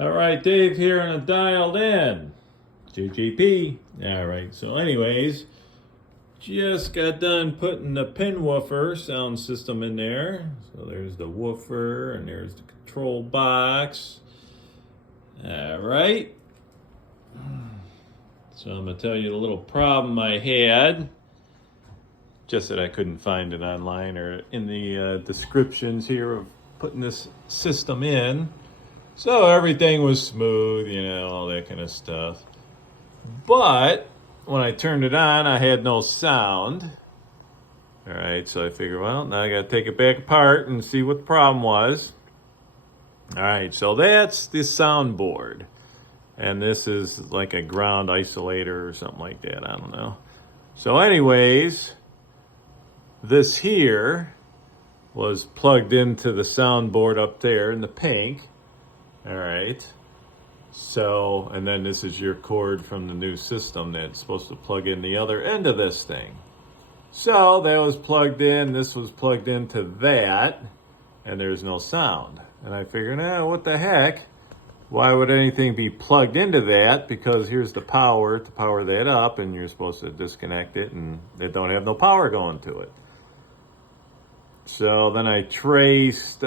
All right, Dave here and dialed in. JJP. All right, so anyways, just got done putting the pinwoofer sound system in there. So there's the woofer and there's the control box. All right. So I'm going to tell you the little problem I had. Just that I couldn't find it online or in the descriptions here of putting this system in. So everything was smooth, you know, all that kind of stuff. But when I turned it on, I had no sound. All right, so I figured, well, now I got to take it back apart and see what the problem was. All right, so that's the soundboard. And this is like a ground isolator or something like that. I don't know. So anyways, this here was plugged into the soundboard up there in the pink. All right. So, and then this is your cord from the new system that's supposed to plug in the other end of this thing. So that was plugged in. This was plugged into that, and there's no sound. And I figured, what the heck? Why would anything be plugged into that? Because here's the power to power that up, and you're supposed to disconnect it, and it don't have no power going to it. So then I traced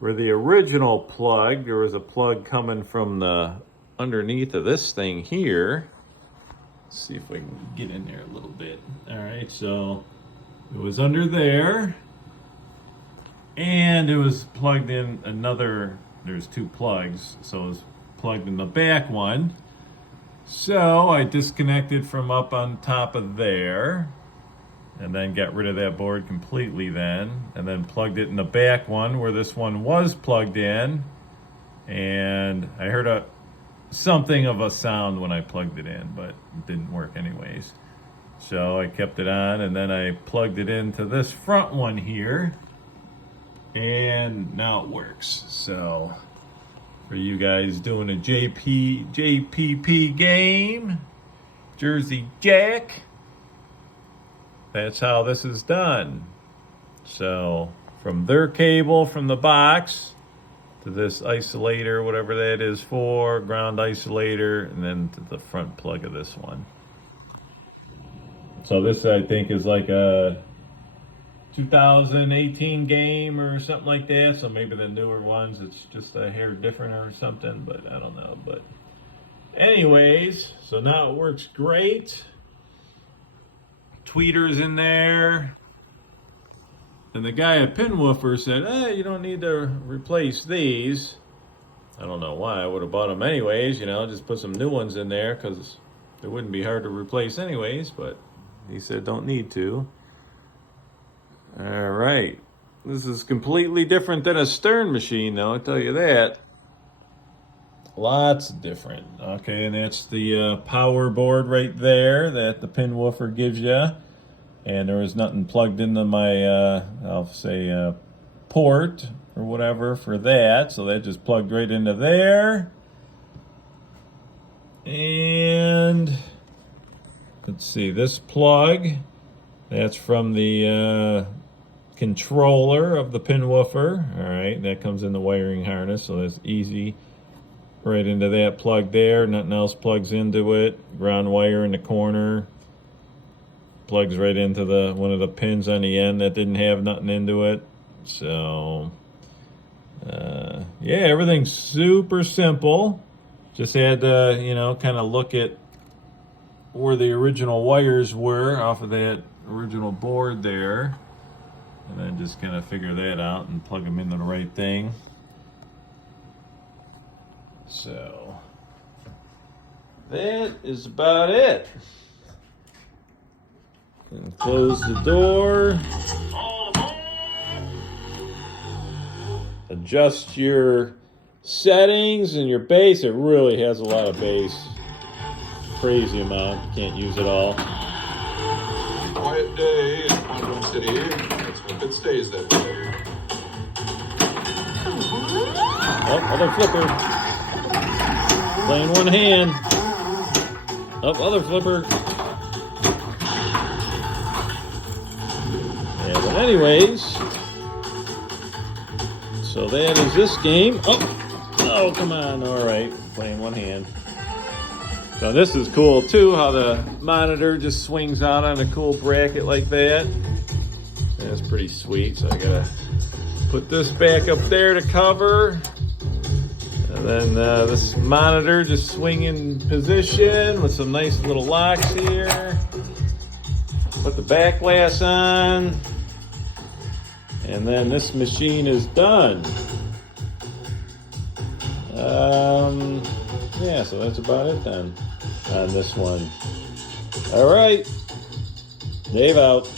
where the original plug, there was a plug coming from the underneath of this thing here. Let's see if we can get in there a little bit. All right, so it was under there, and it was plugged in another, there's two plugs, so it was plugged in the back one. So I disconnected from up on top of there, and then got rid of that board completely then, and then plugged it in the back one where this one was plugged in, and I heard something of a sound when I plugged it in, but it didn't work anyways. So I kept it on, and then I plugged it into this front one here, and now it works. So for you guys doing a JPP game, Jersey Jack, that's how this is done. So from their cable from the box to this isolator, whatever that is for, ground isolator, and then to the front plug of this one. So this, I think, is like a 2018 game or something like that. So maybe the newer ones, it's just a hair different or something, but I don't know. But anyways, so now it works great. Tweeters in there, and the guy at Pinwoofer said, hey, you don't need to replace these. I don't know why. I would have bought them anyways, you know, just put some new ones in there because they wouldn't be hard to replace anyways, but he said don't need to. All right, this is completely different than a Stern machine though, I'll tell you that. Lots different. Okay, and that's the power board right there that the Pinwoofer gives you. And there was nothing plugged into my, I'll say, port or whatever for that. So that just plugged right into there. And let's see, this plug, that's from the controller of the Pinwoofer. All right, that comes in the wiring harness, so that's easy. Right into that plug there, nothing else plugs into it. Ground wire in the corner. Plugs right into the one of the pins on the end that didn't have nothing into it. So, yeah, everything's super simple. Just had to, you know, kind of look at where the original wires were off of that original board there. And then just kind of figure that out and plug them into the right thing. So that is about it. And close the door. Adjust your settings and your bass. It really has a lot of bass. Crazy amount. You can't use it all. Quiet day in Quantum City. Let's hope it stays that way. Oh, other flipper. Playing one hand. Up, other flipper. Yeah, but anyways, so that is this game. Oh, Oh, come on. All right. Playing one hand. So this is cool too, how the monitor just swings out on a cool bracket like that. That's pretty sweet. So I gotta put this back up there to cover. And then this monitor just swing in position with some nice little locks here. Put the back glass on. And then this machine is done. Yeah, so that's about it then on this one. All right, Dave out.